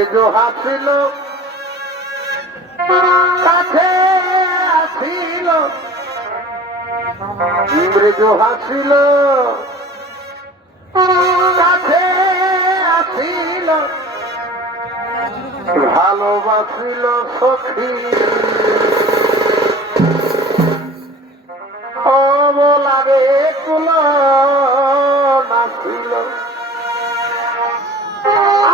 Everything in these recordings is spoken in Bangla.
ব্রেজো হাসিল কাছে আসিল ব্রেজো হাসিল কাছে আসিল ভালোবাসিল সখী অবলারে কুল নাছিল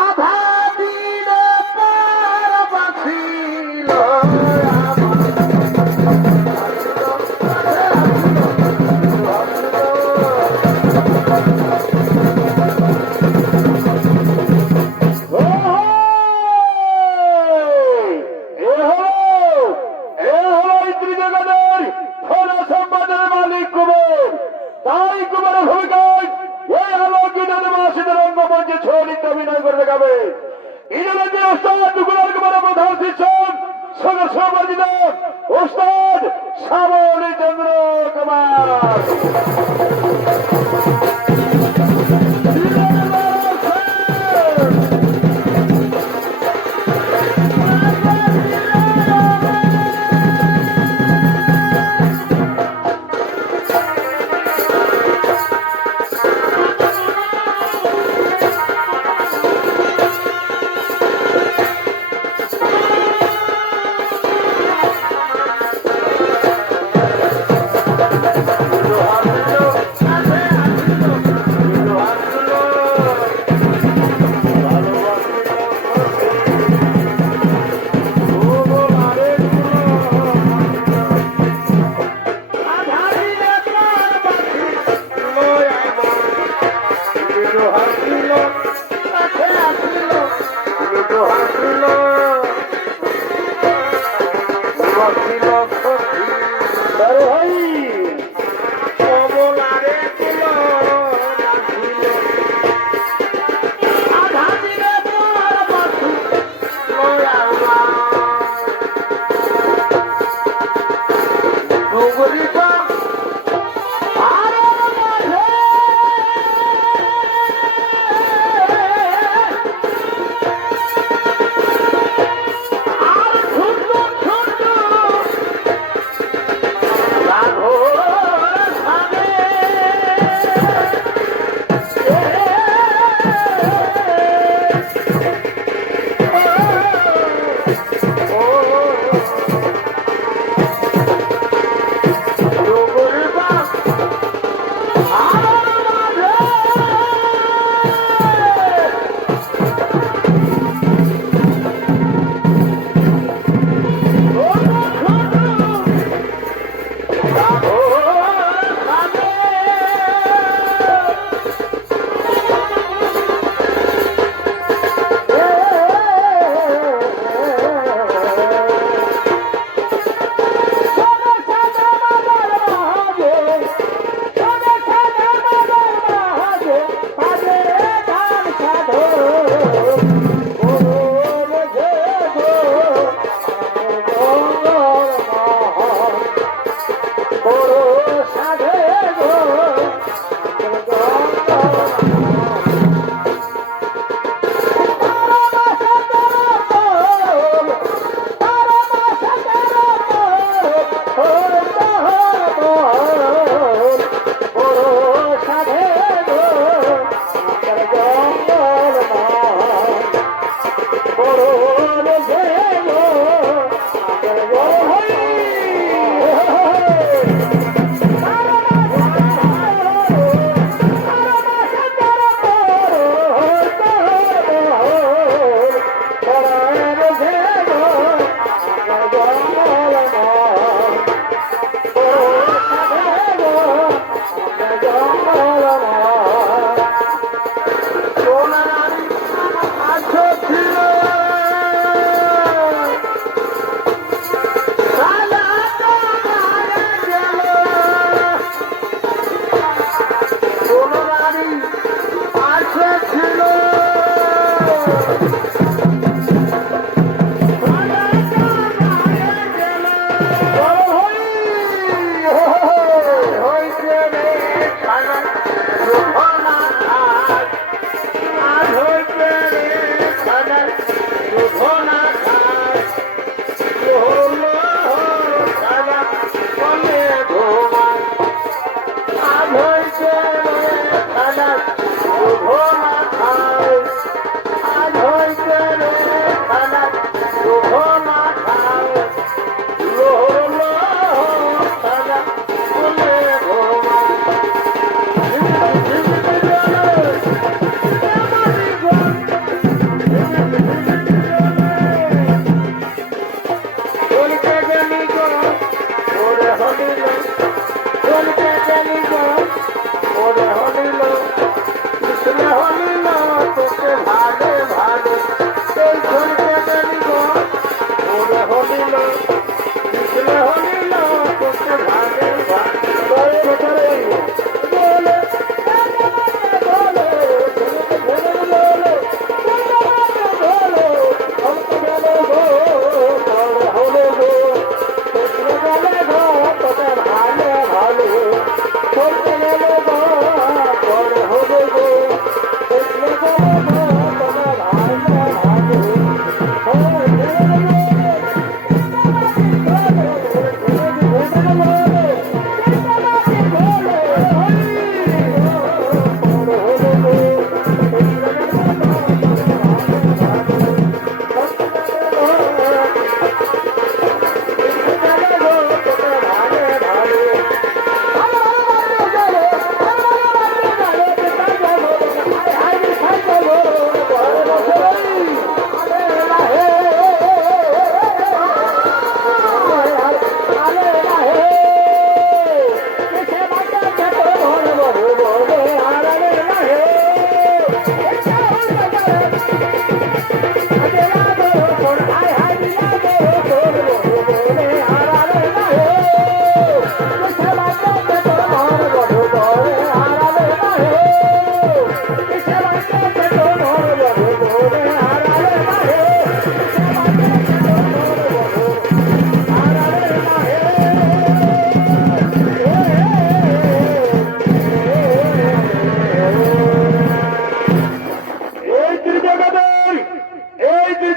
আধা দিন পর বাঁচিল তাই কুমারের ভূমিকায় এই আলোকিত মাসিদের রঙ্গমঞ্চে ছড়িত অভিনয় করে দেখাবে ইংরেজি ওস্তাদ কুমার কুমারের প্রধান শিক্ষক সদস্য বর্জিত ওস্তাদ শ্যামলী চন্দ্র কুমার।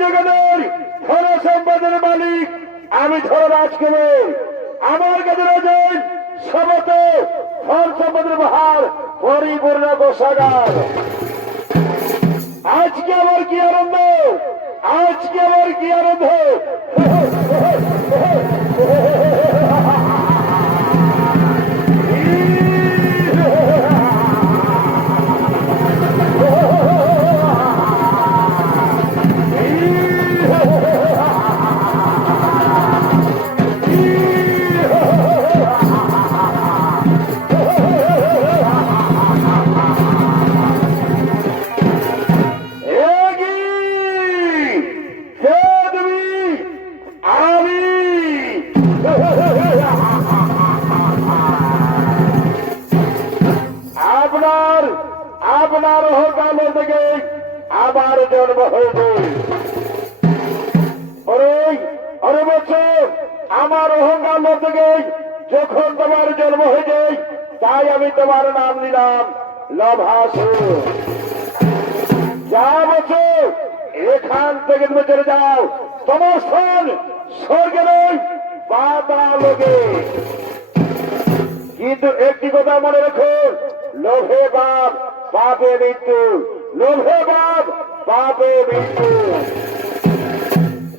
জগতের ধন সম্পদের মালিক আমি ধনরাজ কেবে আমার কাছে রয়েছেন সমস্ত ধন সম্পদের বাহার পরিপূর্ণ কোষাগার। আজকে আমার কি আনন্দ, আজকে আমার কি আনন্দ। আপনার আপনার অহংকার থেকে আবার জন্ম হয়েছে। অরে বছর আমার অহংকার থেকে যখন তোমার জন্ম হয়েছে তাই আমি তোমার নাম নিলাম লভাসুর। যা বছর এখান থেকে তুমি চলে যাও, তোমার স্থান স্বর্গে নয় পাতালোকে। কিন্তু একটি কথা মনে রেখো, লোভে বাপ পাপে মৃত্যু, লোভে বাপ পাপে মৃত্যু।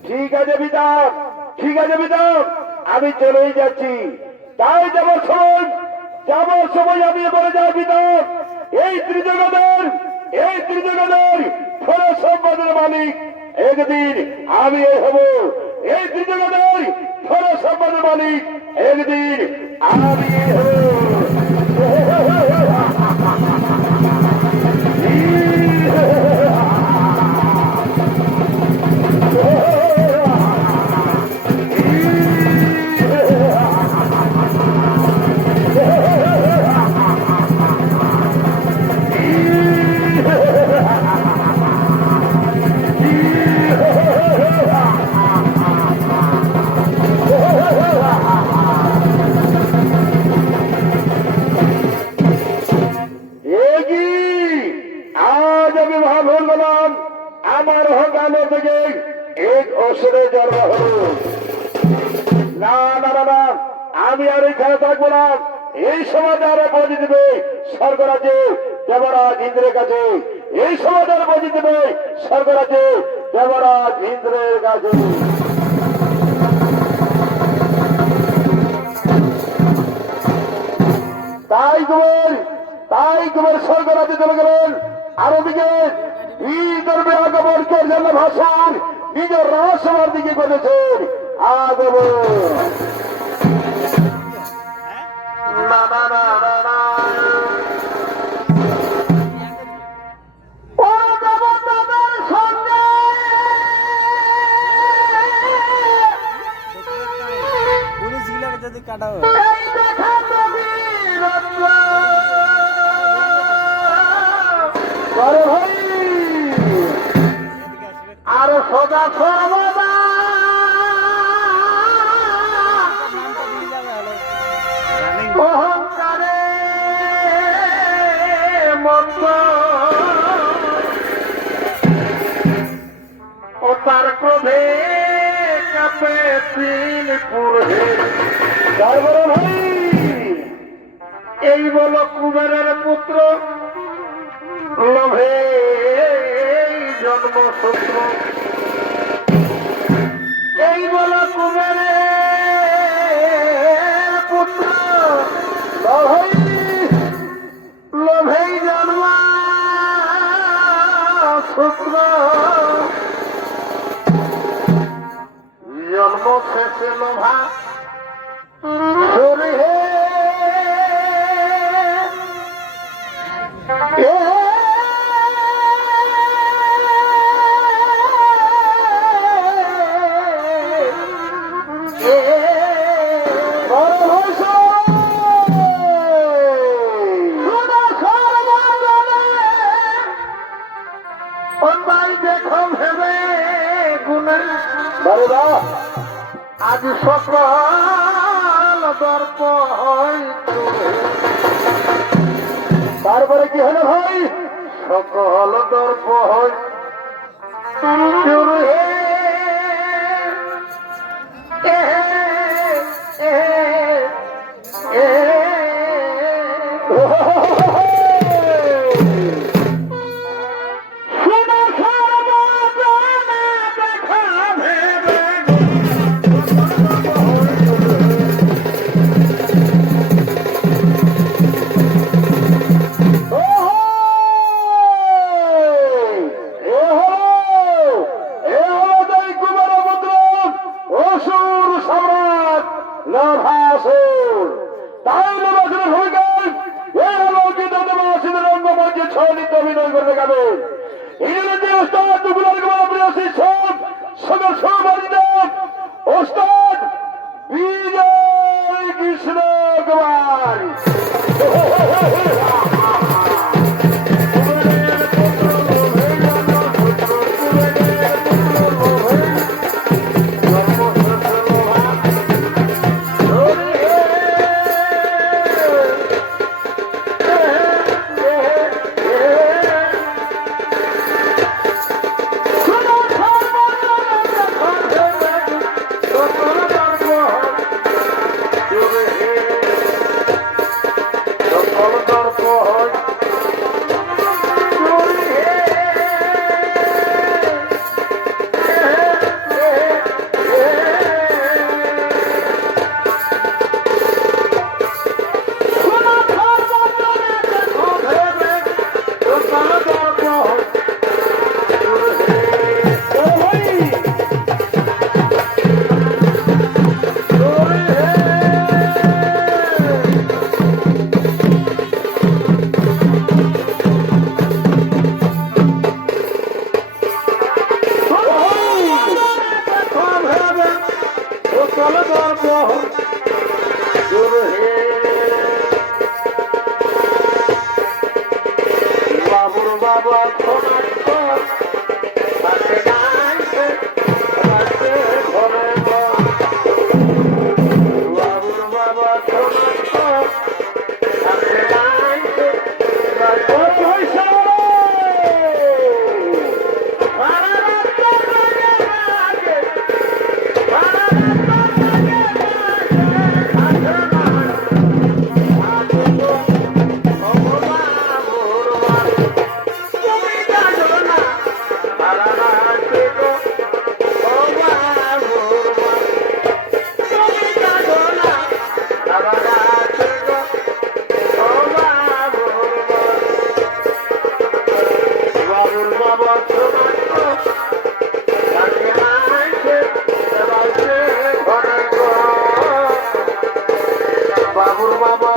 ঠিক আছে পিতা, ঠিক আছে পিতা, আমি চলেই যাচ্ছি। তাই যাবার সময় আমি বলে যাই পিতা, এই ত্রিজগতের ধন সম্পদের মালিক একদিন আমি হব। এই ত্রিজগতের ধন সম্পদের মালিক একদিন আমি হব। আমার অহংকার থেকে এক অসুরে জন্ম হল। না না না না, আমি আর এখানে থাকবো না। এই সমাজে পৌঁছে দেবে স্বর্গরাজ্যে দেবরাজ ইন্দ্রের কাছে। এই সমাজে পৌঁছে দেবে স্বর্গরাজ্যে দেবরাজ ইন্দ্রের কাছে। তাই কুমার স্বর্গরাজ্যে চলে গেলেন। আর ওদিকে বিদর্ভে আগমন করছেন ভাষার নিজের রাজসভার দিকে করেছেন আগমন। না না না না না, যদি কাটাও ভাই আর সদা সর্বদা অহংকারে মন্দ ও তার ক্রোধে কাপে তিন পুরহে। তারপরে ভাই এই বলো কুবেরের পুত্র, লোভে জন্মসূত্র। এই বলো কুবেরের পুত্র, লোভেই জন্ম সূত্র। জন্ম শেষে লোভা হে আজ সকল দর্প হইতো। তারপরে কি হলো ভাই? সকল দর্প হয় বাবুর বাবা তোমার ঘরে বাবুর বাবা তোমার বাবুর বাবা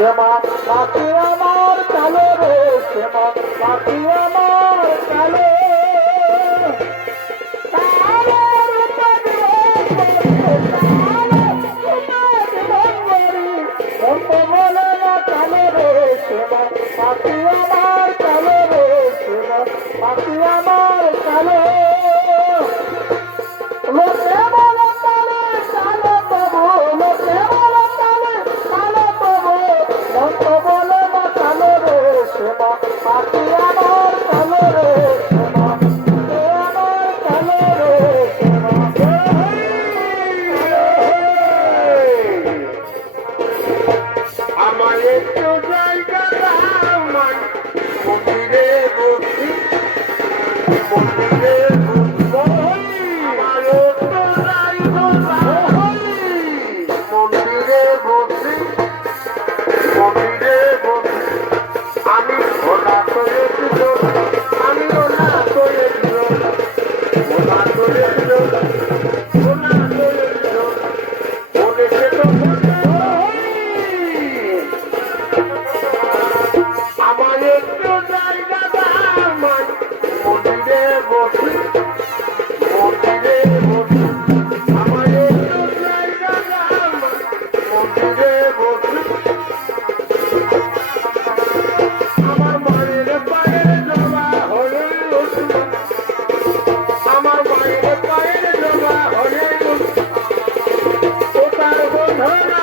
শ্যামা পাখি আমার কালো রে শ্যামা পাখি আমার কালো বলে না কালো রে শ্যামা পাখি আমার কালো রে শ্যামা পাখি আমার কালো লোকে বলে তালে কালো তবু লোকে বলে তালে কালো তবু মন্ত বলে না কালো রে শ্যামা পাখি আমার কালো রে শ্যামা আমার কালো রে শ্যামা আমার একটু জায়গা আমার মন্দিরে বসি মন্দিরে আমার একটু জায়গা মন্দিরে বসি মন্দিরে বসি আমি ওনা করে দিল আমি ওনা করে দিল ওনা করে দিল ওনা করে দিল বলেছে তো আমার একটু জায়গা আমার মন্দিরে বসি মন্দিরে বসি আমার একটু জায়গা আমার মন্দিরে বসি আমার মায়ের পায়ের জমা হলে আমার মায়ের পায়ের জমা হলে ও তার বন্ধ না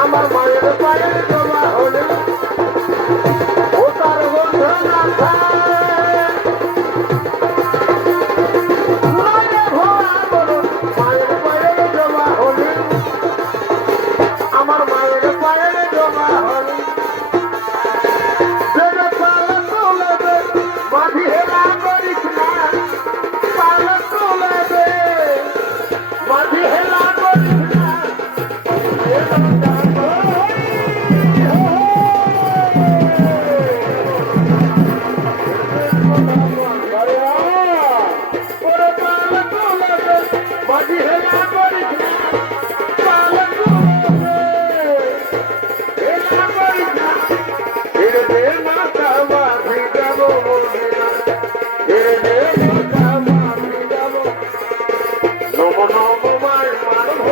আমার মায়ের পায়ের জমা হলে ও তার বন্ধ না মায়ের পায়ের জমা হলে আমার মায়ের পায়ের জমা হলে মাঝি হেলা করিস না পালন তোলাবে মাঝি হেলা করিস না মাঝি হেলা করিস না পালন হেলা করিস না রে মাতা মাঝি যাব মদিনা রে মাতা মাঝি যাব নম নম মায় মানব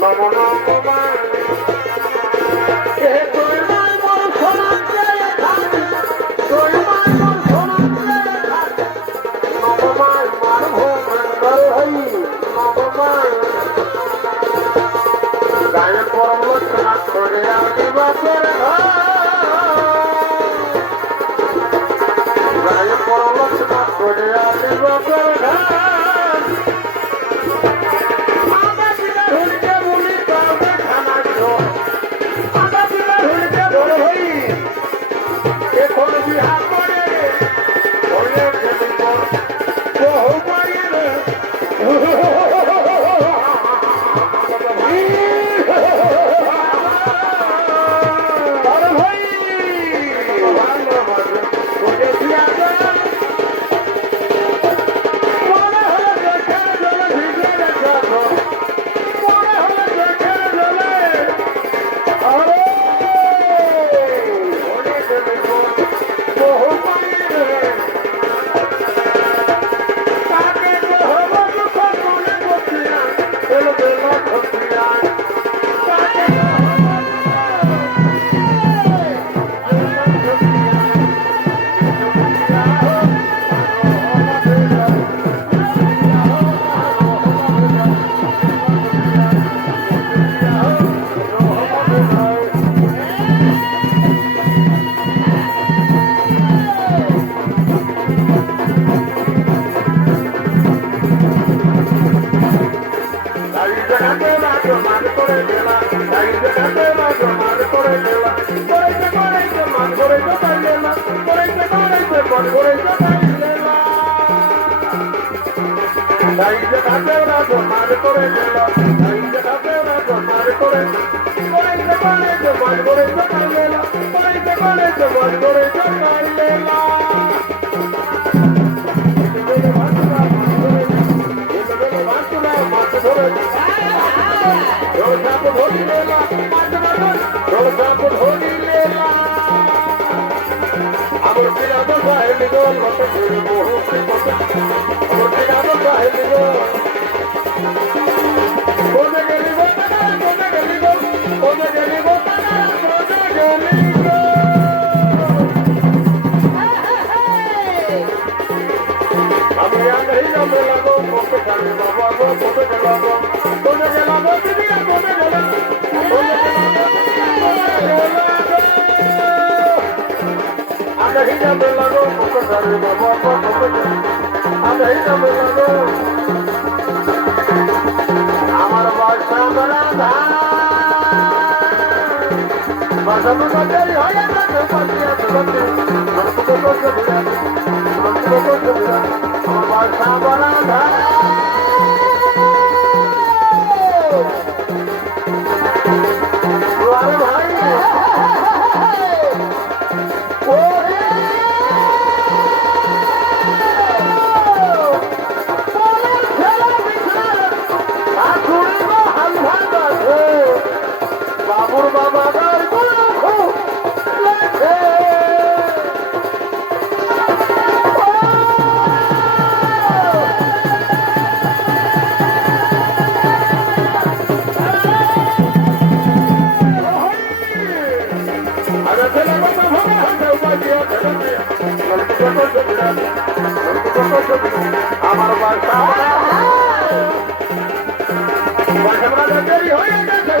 নম নম মায় এ তোর মায় মোর সোনার চেয়ে থাকে তোর মায় মোর সোনার চেয়ে থাকে নম মায় মানব হই নম মায় গায়ের পরম লক্ষণা করে আনিবা করে গায়ের পরম লক্ষণা করে আনিবা করে Ahí se জমাট করে করাইতে পারে জমাট করে জমাট লেলা করাইতে পারে জমাট করে জমাট লেলা আমার বিরাট সাহেব গোল কত করে বহু কত আমার বিরাট সাহেব গোল কোনে গেলি গো কোনে গেলি গো কোনে গেলি গো কোনে গেলি গো আমি আগেই যাবে লাগো কোনে যাবে বাবা গো কোনে গেলাগো কোনে গেলাগো দিদিরা কোনে গেলা আগেই যাবে লাগো কোনে যাবে বাবা গো কোনে গেলা আগেই যাবে লাগো আমার বাসা বলা ধান বাসা বলা দেরি হয় না তো পাতিয়া তো আমার বাসা বলা ধান আরে ভাই বাবুর বাবা গার আমার বাসা বাসা দেরি হয়ে গেছে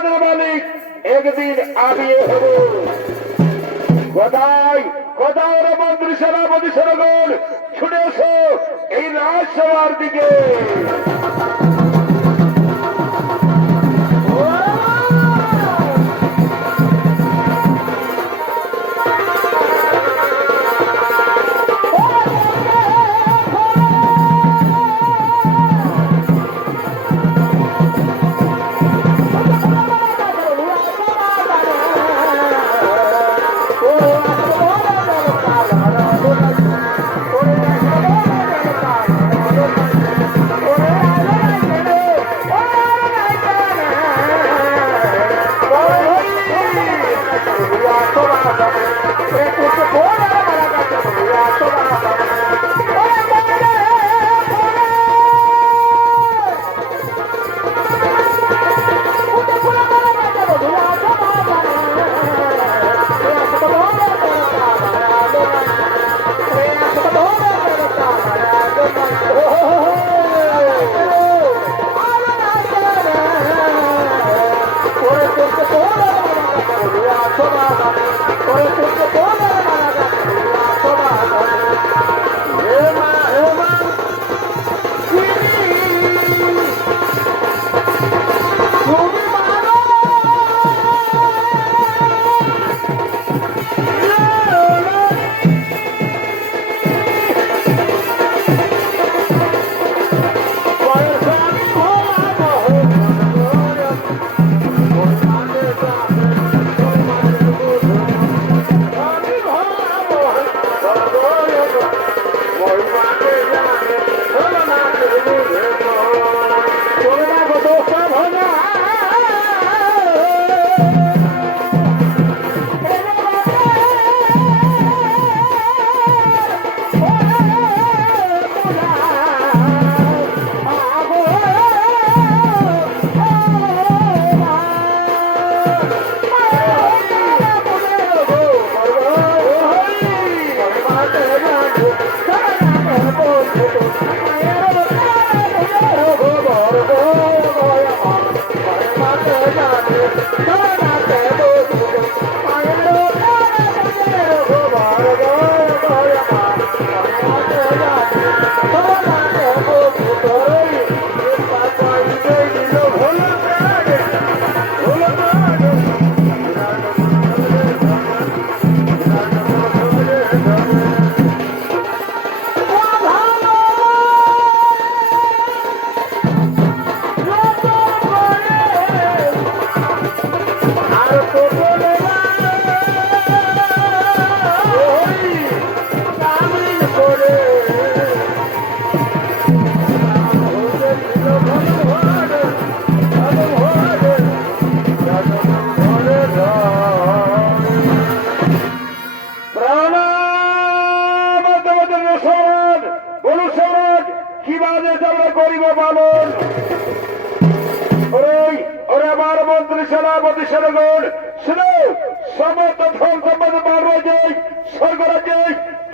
আমাদের মালিক একদিন আমিও হব। কোথায় কোথায় ওরা মন্ত্রী সেনাপতি সেনাগণ ছুটে এসো এই রাজসভার দিকে।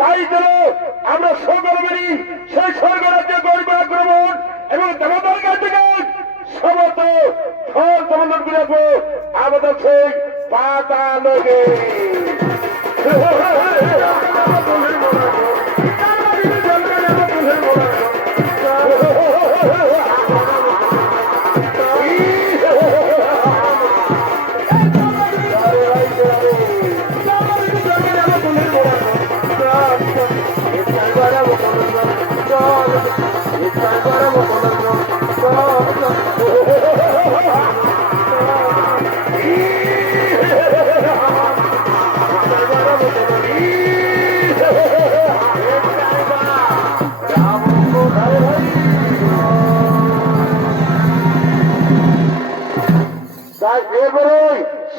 তাই যেন আমরা সকলেরই সেই স্বর্গরাজ্যে গরিব আক্রমণ এবং দেবতার কাছে সমস্ত ফল সমন্বয় করে রাখবো আমাদের সেই পাতা লোকে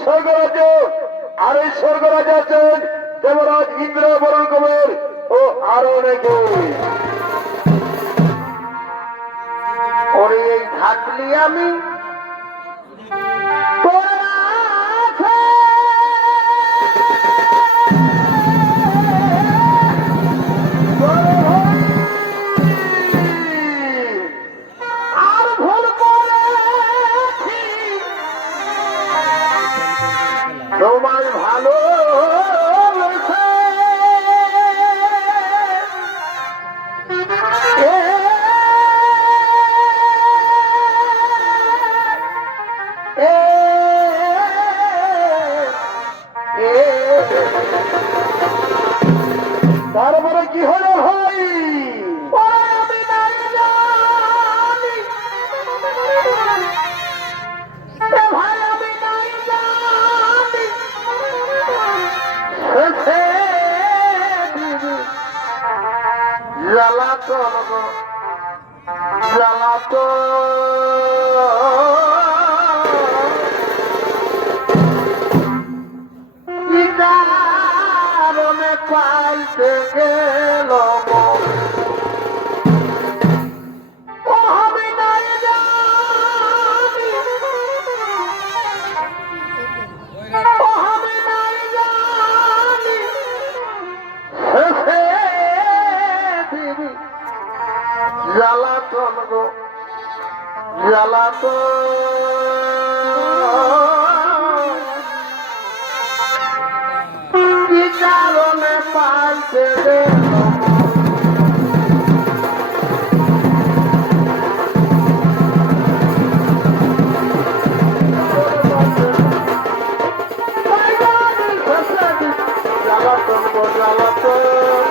স্বর্গরাজ্য আর এই স্বর্গরাজ্য আছেন দেবরাজ ইন্দ্র বরুণ কুমার ও আরো অনেকে। ওরে এই থাকলি আমি তোমায় ভালো তারপরে কি হলো ভাই? আমি নাই জানি ভাই, আমি নাই জানি জ্বালাতন কি কারণে পাইতে গেল আমি নাই জানি আমি নাই জানি জ্বালাতন গো কি কারণে পাইতে গেল জ্বালাতন গো জ্বালাতন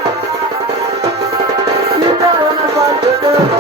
কি কারণে পাইতে গেল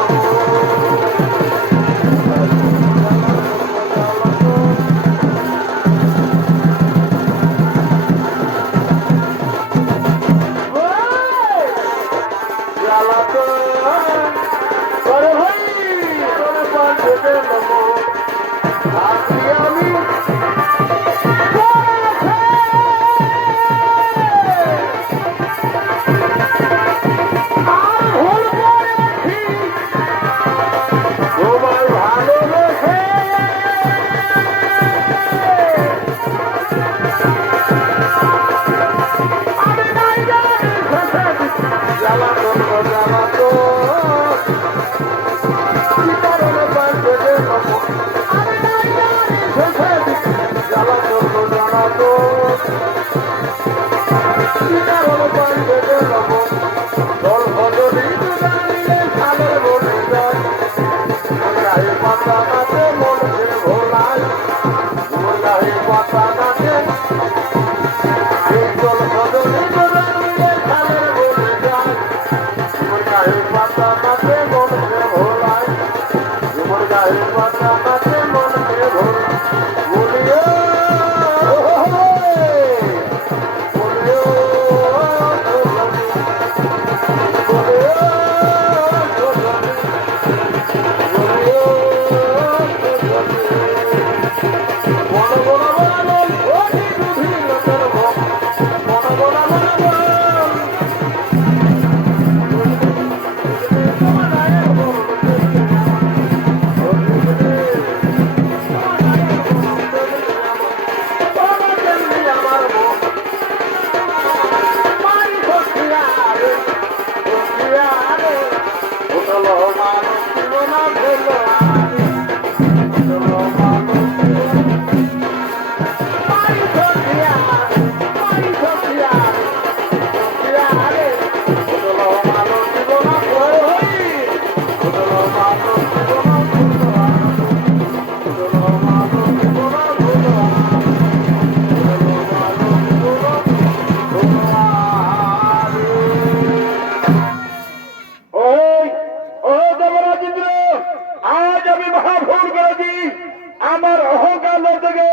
আমার অহংকার থেকে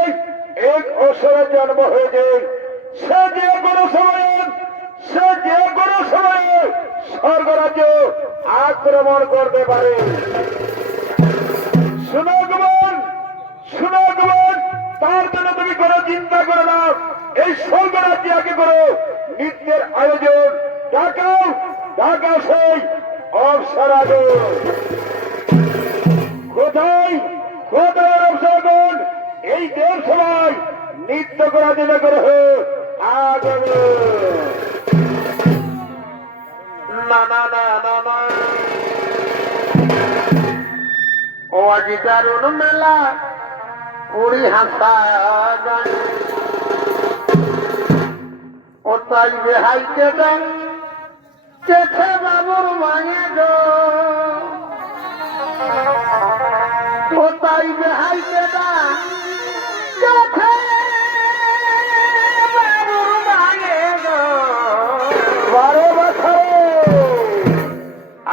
এক অসরের জন্ম হয়েছে। সে যে কোনো সময়ে স্বর্গরাজ্য আক্রমণ করতে পারে। শুনো গুমন, তার জন্য তুমি কোনো চিন্তা করো না। এই স্বর্গরাজ্যে আগে করো নৃত্যের আয়োজন। ঢাকা সেই অবসরাজ কোথায় অবসরগণ এই দেব সভায় নৃত্য করা দিলে করে আগামী না ও আজি দারুণ মেলা উড়ি হাসা গান ও তাই বেহাইকে দেন কেছে বাবুর মায়ে গো ও তাই বেহাইকে দেন কেছে বাবুর মায়ে গো 12 বছর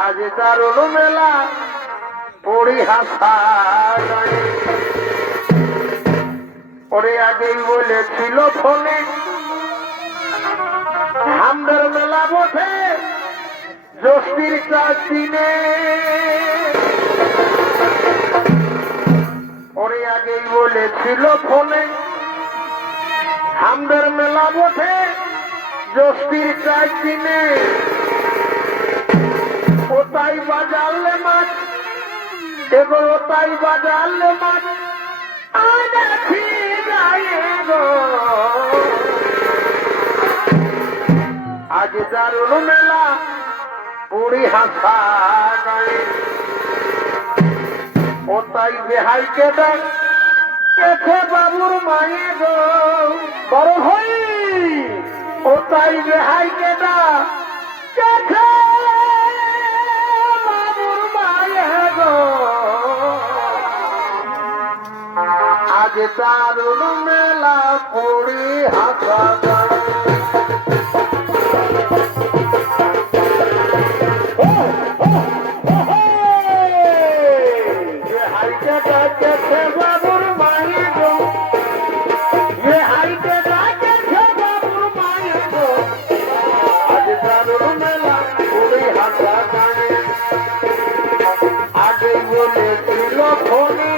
আজ দারুণ মেলা পড়ি হাসা ওরে আগেই বলেছিল ফোনে আমাদের মেলা বসে জ্যোষ্ঠীর 4 দিনে ওরে আগেই বলেছিল ফোনে আমাদের মেলা বসে জ্যোষ্ঠীর 4 দিনে ও তাই বাজারলে মাছ এগুলো তাই বাজারলে মাছ আনাছি গায়ে গো আজ দারুণ মেলা পুরী হাসা গায়ে ও তাই বেহাইকে দেন কেছে বাবুর মায়ে গো বড় ভাই ও তাই বেহাইকে দেন কেছে বাবুর মায়ে গো আজ দারুণ মেলা পুরী হাসা গায়ে বাবুর মায়ে গো ये हाइटे राजे थे बाबुर माये गो आज दारुण मेला पूरी हाथा गाने आगे बोले दिलो फोनी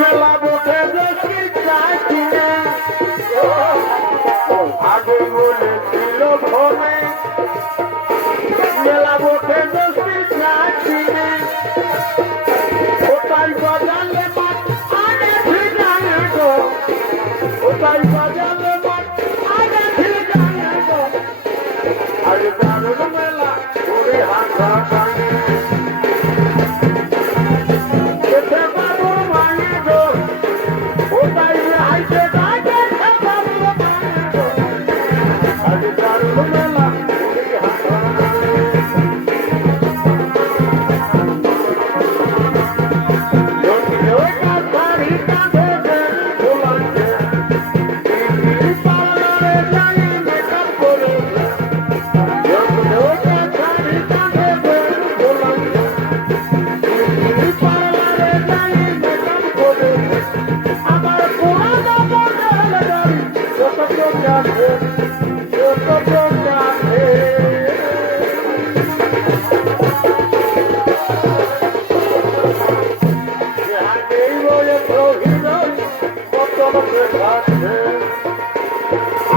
मेला बोटे जोशी चाचीने आगे बोले दिलो फोनी मेला बोटे जोशी चाचीने ওটাই বাজালে মাঠ আগে ঠিকানে গো ওটাই বাজালে মাঠ আগে ঠিকানে গো আরে দারুণ মেলা পুরী হাসা গানে কেছে বাবুর মায়ে গো ওটাই হাইতে গাছে বাবুর মায়ে গো আরে দারুণ মেলা পুরী হাসা গানে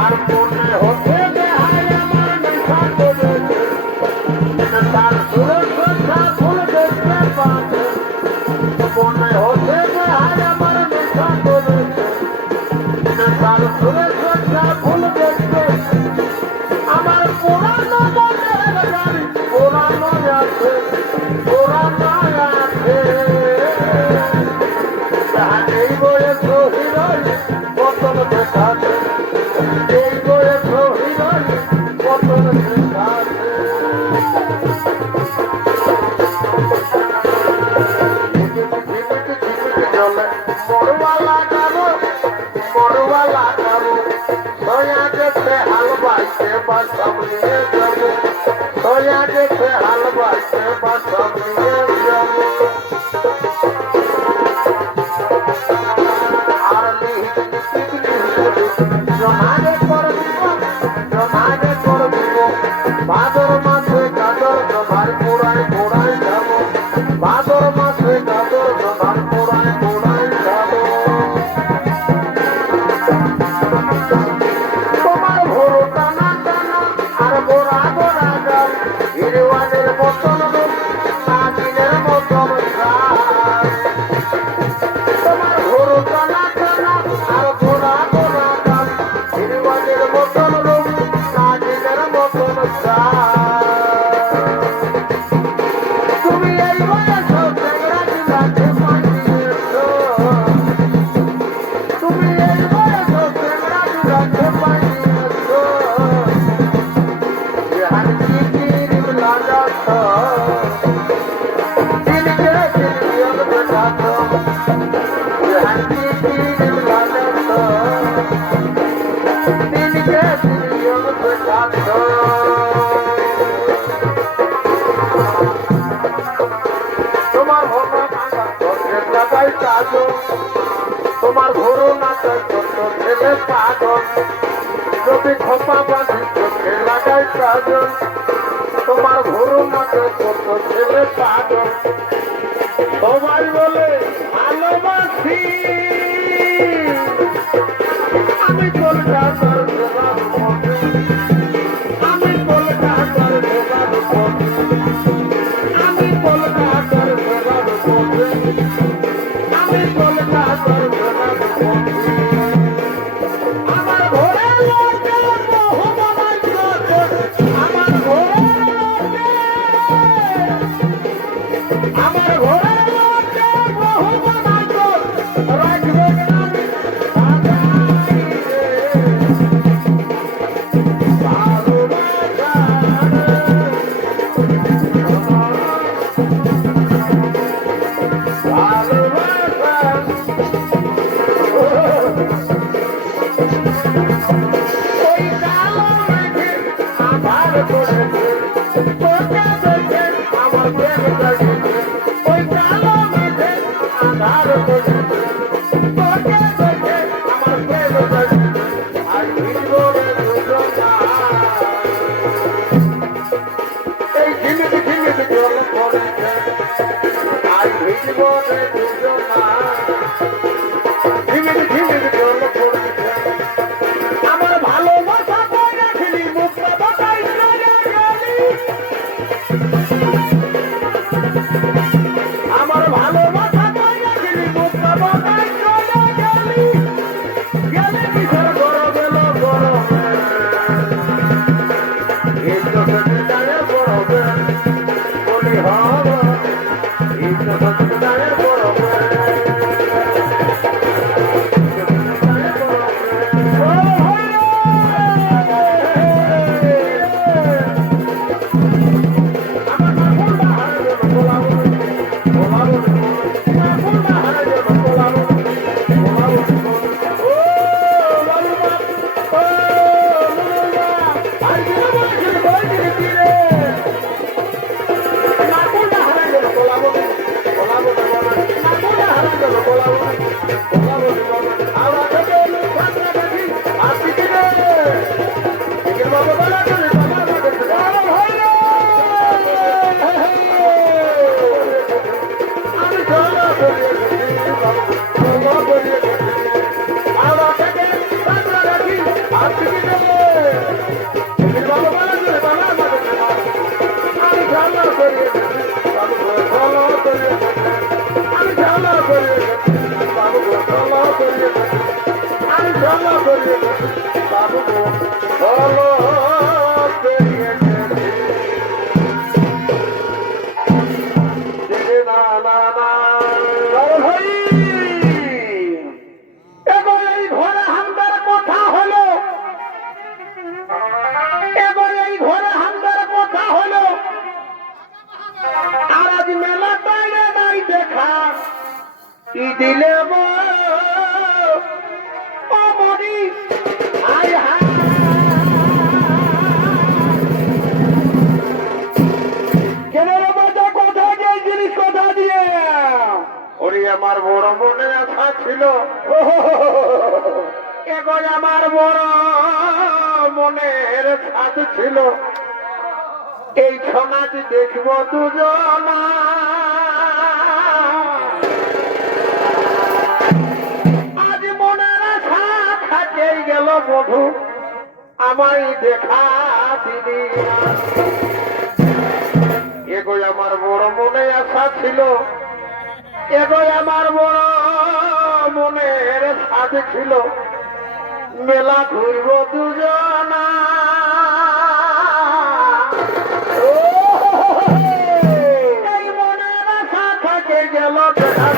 আর মনে হচ্ছে দেহায় আমার মিঠা করেছে তার সুরক্ষা ফুল দেখতে পাচ্ছে মনে হচ্ছে দেহায় আমার মিঠা করেছে তার সুরক্ষা ফুল দেখতে আমার পুরানো মনের গাড়ি পুরানো আছে পুরানো আছে এই বয়ে সহিরই বতন দেখাছে এই বয়ে সহিরই বতন দেখাছে জলে মরুয়ালা যাবো সয়া দেখতে হাল বাইতে বা সামনে যাবো সয়া দেখতে হাল বাইতে বা সামনে যাবো ভাদর মাসে গাজর জমার পোড়ায় পোড়ায় যাব ভাদর মাসে গাজর জমার পোড়ায় পোড়ায় যাব তোমার ভোর টানা টানা আর গোড়া গোড়া গাল হিরওয়ানের মতন নাজিনের মতন তোমার ভোর টানা টানা আর গোড়া গোড়া গাল কাজল তোমার ঘুরু নাচাই ছোট ছেলে পাগল যদি খোপা বাঁধি চোখে লাগাই কাজল তোমার ঘুরু নাচাই ছোট ছেলে পাগল তোমার বলে ভালোবাসি আমি কলকাতার জোগাড় পথে আমি কলকাতার জোগাড় পথে আমি কলকাতার জোগাড় পথে আমি কলকাতার জোগাড় পথে আমার ঘরে লোকে বহু বাবাই চোখে আমার ঘরে লোকে আমার ঘরে লোকে বহু বাবাই চোখে রাখবে আমি আমার ভালোবাসা কই রাখলি মুখটা বাতাই চলে গেলি আমার ভালোবাসা কই রাখলি মুখটা বাতাই চলে গেলি গেলে কিসের গরম এলো গরম এই তো সত্যিকারের গরম বলি হবে এই তো সত্যিকারের গরম দিলে মরি হাই হাই কেন বাজা কথা যে জিনিস কথা দিয়ে ওরে আমার বড় মনে আশা ছিল এবার আমার বড় মনের ছাদ ছিল এই সমাজ দেখবো দুজনা গেল বধু আমায় দেখা দিদি এগোয় আমার বড় মনে আশা ছিল এগোয় আমার বড় মনের সাজ ছিল মেলা ঘুরব দুজনা এই মনের আশা থেকে গেল দেখা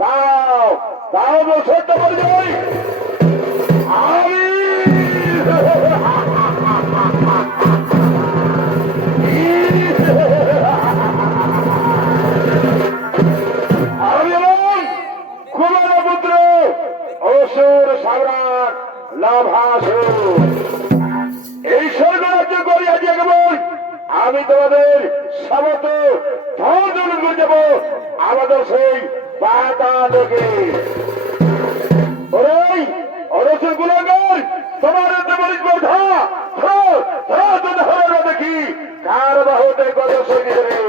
দাও দাও সত্য পরিচয় আমি কুমারপুত্র অসুর সম্রাট লাভাসু এই স্বর্গরাজ্য করি আজ কেবল আমি তোমাদের সমস্ত ধন করে যাব আমাদের সেই পাতালকে ওই অরসুর গুলাঙ্গার তোমার দেখি কার বাহুতে কত সৈনিক রে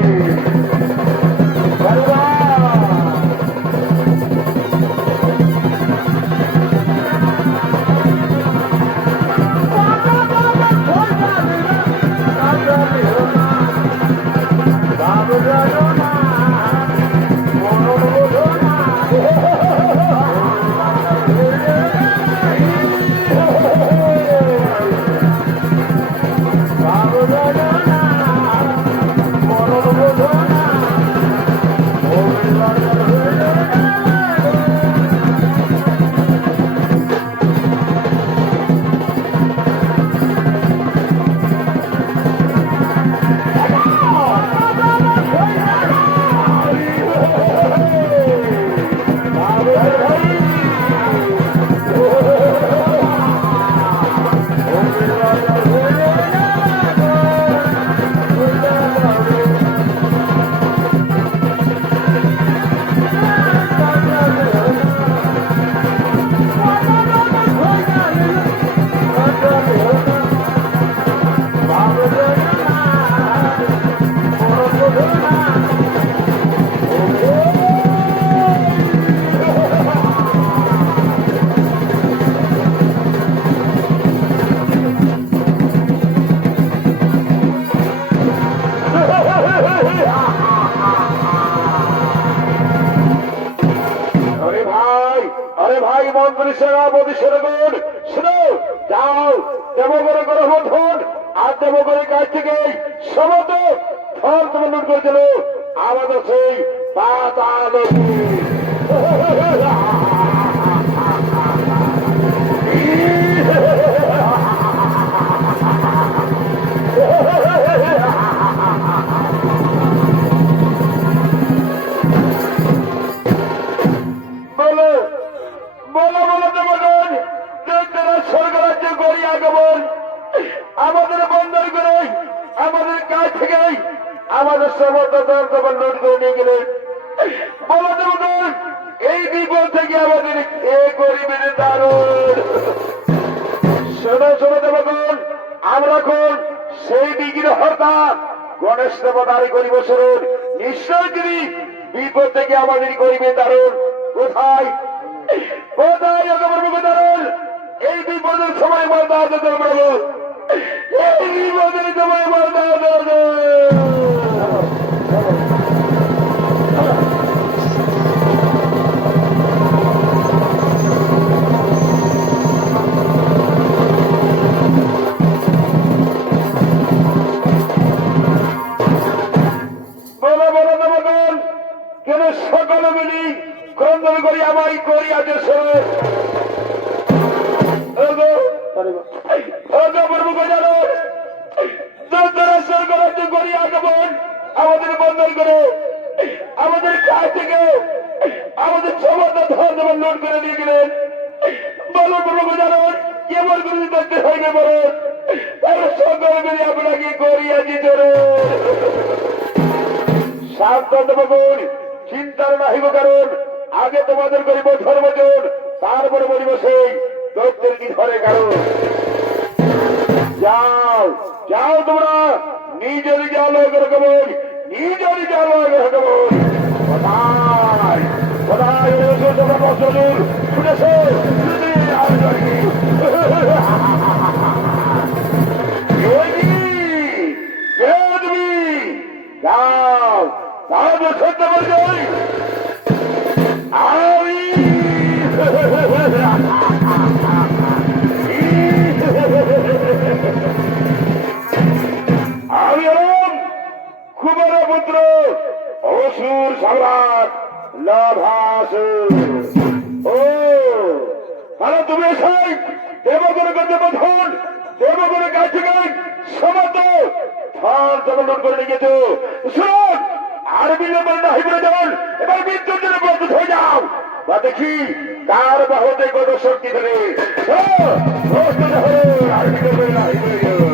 আমাদের সেই পাতালকে বলো বলো বলো দেবগণ স্বর্গরাজ্য করি আগমন আমাদের বন্ধন করে আমাদের কাছ থেকে আমাদের সমস্ত দর্শক লুট করে নিয়ে গেলেন বলো দেবগণ এই বিপদ থেকে আমাদের এ গরিবের দারুণ শোনো শোনো দেবগণ আমরা এখন সেই বিগ্রহতা গণেশ দেবতারি করিব স্মরণ নিশ্চয় তিনি বিপদ থেকে আমাদের গরিবের দারুণ কোথায় কোথায় দারুণ এই বিপদের সময় বল দাও প্রভু এই বিপদের সময় বল দাও বলো বলো দেবগণ কেন সকলে মিলি ক্রন্দন করি আমায় করি আজ আমাদের বন্ধন করে আমাদের কাছ থেকে আমাদের সমস্ত ধর্ম লুট করে দিয়ে গেলেন বলো প্রভু জানুন কেমন করে দেখতে হইবে বলুন সকল মিলে আপনাকে করিয়াছি চলুন সাবধান বলুন চিন্তার নাহিব কারণ আগে তোমাদের করিব ধর্মজন তারপরে বলিব সেই দৈত্যের কি ধরে কারণ যাও যাও তোমরা নিজ নিজ আলোকের কবর নিজ নিজ আলোকের কবর কোথায় কোথায় তোমরা বছর শুনেছো যাও তাহলে সত্য পরিচয় আমি কুমারপুত্র অসুর সম্রাট লাভাসু ও আরে তুমি এসেই দেবগুরু দেবধন দেবগুরু গাছে গাছ সমাত থান জগন্নাথ করে নিয়ে গেছো শুনুন আর বিলম্বন না হিবড়ে যান এবার মৃত্যুর জন্য প্রস্তুত হয়ে যাও বা দেখি কার বাহুতে কত শক্তি ধরে প্রস্তুত হয়ে আর বিলম্বন না হিবড়ে যাও